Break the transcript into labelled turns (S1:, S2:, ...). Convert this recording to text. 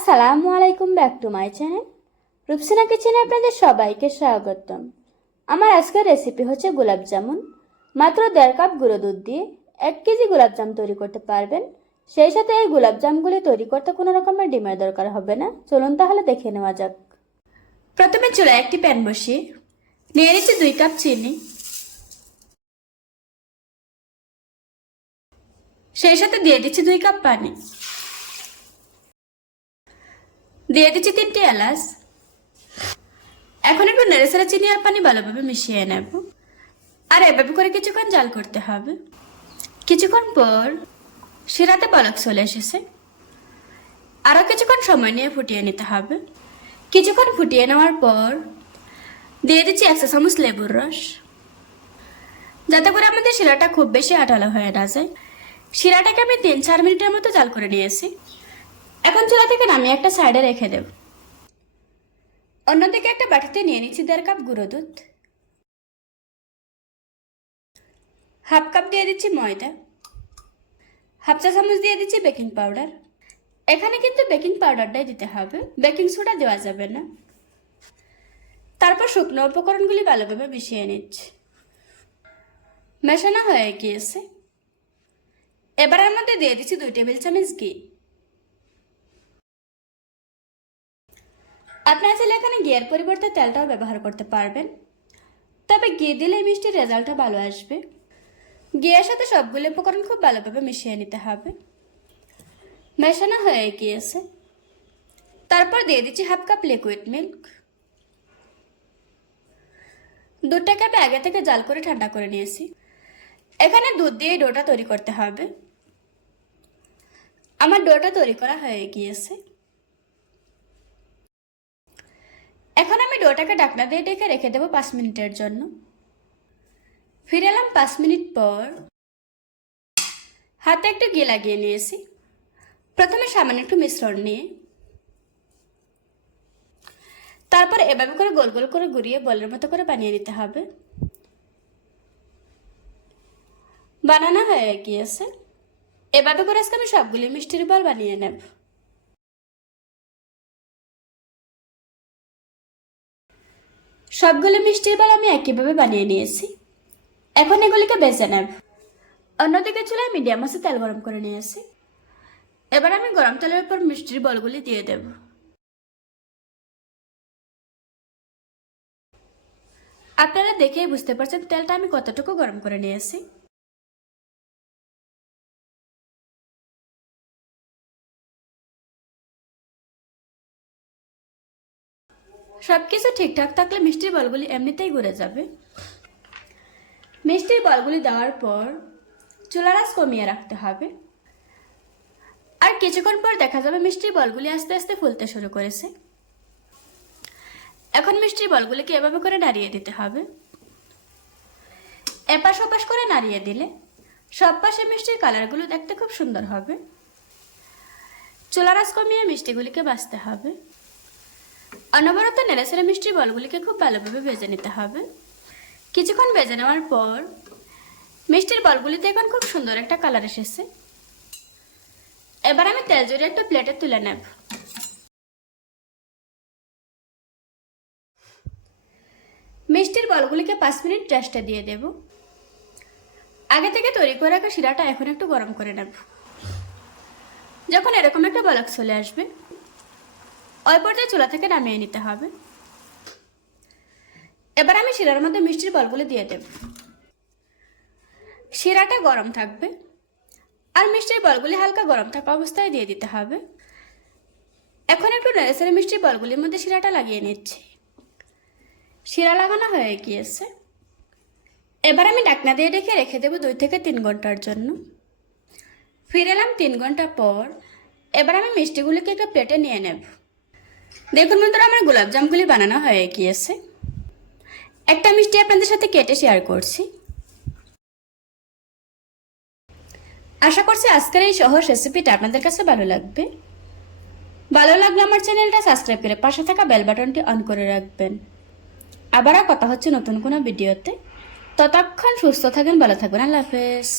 S1: আসসালামু আলাইকুম back to my channel. Rupsina কিচেনে আপনাদের সবাইকে স্বাগতম। আমার আজকের রেসিপি হচ্ছে গোলাপ জামুন। মাত্র দেড় কাপ গুঁড়ো দুধ দিয়ে এক কেজি গোলাপ জাম তৈরি করতে পারবেন। সেই সাথে এই গোলাপ জামগুলি তৈরি করতে কোনো রকমের ডিমের দরকার হবে না। চলুন তাহলে দেখে নেওয়া যাক। প্রথমে চুলায় একটি প্যান বসিয়ে নিয়ে নিচ্ছি দুই কাপ চিনি। সেই সাথে দিয়ে দিচ্ছি দুই কাপ পানি। দিয়ে দিচ্ছি তিনটি এলাচ। এখন একটু নেড়ে চিনি আর পানি ভালোভাবে মিশিয়ে নেব। আর এভাবে করে কিছুক্ষণ জাল করতে হবে। কিছুক্ষণ পর শিরাতে পলক চলে এসেছে। আরও কিছুক্ষণ সময় নিয়ে ফুটিয়ে নিতে হবে। কিছুক্ষণ ফুটিয়ে নেওয়ার পর দিয়ে দিচ্ছি একশো চামচ লেবুর রস। যাতে করে আমাদের শিরাটা খুব বেশি আটালো হয়ে না যায়। শিরাটাকে আমি তিন চার মিনিটের মতো জাল করে নিয়েছি। এখন চুলা থেকে নামিয়ে একটা সাইডে রেখে দেব। অন্যদিকে একটা বাটিতে নিয়ে নিচ্ছি দেড় কাপ গুঁড়ো দুধ। হাফ কাপ দিয়ে দিচ্ছি ময়দা। হাফ চা চামচ দিয়ে দিচ্ছি বেকিং পাউডার। এখানে কিন্তু বেকিং পাউডারটাই দিতে হবে। বেকিং সোডা দেওয়া যাবে না। তারপর শুকনো উপকরণগুলি ভালোভাবে মিশিয়ে নিচ্ছি। মেশানো হয়ে গিয়েছে। এবারের মধ্যে দিয়ে দিচ্ছি দুই টেবিল চামচ ঘি। আপনারা চাইলে এখানে ঘিয়ের পরিবর্তে তেলটাও ব্যবহার করতে পারবেন। তবে ঘি দিলে এই মিষ্টির রেজাল্টটা ভালো আসবে। ঘিয়ের সাথে সবগুলো উপকরণ খুব ভালোভাবে মিশিয়ে নিতে হবে। মেশানো হয়ে গিয়েছে। তারপর দিয়ে দিচ্ছি হাফ কাপ লিকুইড মিল্ক দুধটাকে আমি আগে থেকে জাল করে ঠান্ডা করে নিয়েছি। এখানে দুধ দিয়ে ডোটা তৈরি করতে হবে। আমার ডোটা তৈরি করা হয়ে গিয়েছে। এখন আমি ডোটাকে ডাকনা দিয়ে ডেকে রেখে দেবো পাঁচ মিনিটের জন্য। ফিরে এলাম পাঁচ মিনিট পর। হাতে একটু ঘি লাগিয়ে নিয়েছি। প্রথমে সামান্য একটু মিশ্রণ নিয়ে। তারপর এভাবে করে গোল গোল করে ঘুরিয়ে বলের মতো করে বানিয়ে নিতে হবে। বানানো হয়ে গিয়েছে। এভাবে করে আজকে আমি সবগুলি মিষ্টির বল বানিয়ে নেব। সবগুলো মিষ্টির বল আমি একইভাবে বানিয়ে নিয়েছি। এখন এগুলিকে বেছে নেব। অন্যদিকে চুলায় মিডিয়াম আছে তেল গরম করে নিয়েছি। এবার আমি গরম তেলের উপর মিষ্টির বলগুলি দিয়ে দেব। আপনারা দেখেই বুঝতে পারছেন তেলটা আমি কতটুকু গরম করে নিয়েছি। সব কিছু ঠিকঠাক থাকলে মিষ্টির বলগুলি এমনিতেই ঘুরে যাবে। মিষ্টির বলগুলি দেওয়ার পর চুলার আঁচ কমিয়ে রাখতে হবে। আর কিছুক্ষণ পর দেখা যাবে মিষ্টির বলগুলি আস্তে আস্তে ফুলতে শুরু করেছে। এখন মিষ্টির বলগুলিকে এভাবে করে নাড়িয়ে দিতে হবে। এপাশ ওপাশ করে নাড়িয়ে দিলে সব পাশে মিষ্টির কালারগুলো দেখতে খুব সুন্দর হবে। চুলার আঁচ কমিয়ে মিষ্টিগুলিকে বাঁচতে হবে। অনবরত নেড়েছেড়ে মিষ্টির বলগুলিকে খুব ভালোভাবে ভেজে নিতে হবে। কিছুক্ষণ ভেজে নেওয়ার পর মিষ্টির বলগুলিতে এখন খুব সুন্দর একটা কালার এসেছে। এবার আমি তেল জড়িয়ে একটা প্লেটে তুলে নেব। মিষ্টির বলগুলিকে পাঁচ মিনিট টেস্টে দিয়ে দেব। আগে থেকে তৈরি করে রাখা শিরাটা এখন একটু গরম করে নেব। যখন এরকম একটা বলক চলে আসবে ওই পর্যায়ে চুলা থেকে নামিয়ে নিতে হবে। এবার আমি শিরার মধ্যে মিষ্টির বলগুলো দিয়ে দেব। শিরাটা গরম থাকবে আর মিষ্টির বলগুলি হালকা গরম থাকা অবস্থায় দিয়ে দিতে হবে। এখন একটু নেড়েছেড়ে মিষ্টির বলগুলির মধ্যে শিরাটা লাগিয়ে নিচ্ছি। শিরা লাগানো হয়ে গিয়েছে। এবার আমি ডাকনা দিয়ে রেখে রেখে দেবো দুই থেকে তিন ঘণ্টার জন্য। ফিরে এলাম তিন ঘণ্টা পর। এবার আমি মিষ্টিগুলিকে একটা প্লেটে নিয়ে নেব। দেখুন বন্ধুরা, আমার গোলাপজামগুলি বানানো হয়ে গিয়েছে। একটা মিষ্টি আপনাদের সাথে কেটে শেয়ার করছি। আশা করছি আজকের এই সহজ রেসিপিটা আপনাদের কাছে ভালো লাগবে। ভালো লাগলে আমার চ্যানেলটা সাবস্ক্রাইব করে পাশে থাকা বেল বাটনটি অন করে রাখবেন। আবারও কথা হচ্ছে নতুন কোনো ভিডিওতে ততক্ষণ সুস্থ থাকেন, ভালো থাকবেন আল্লাহ হাফেজ।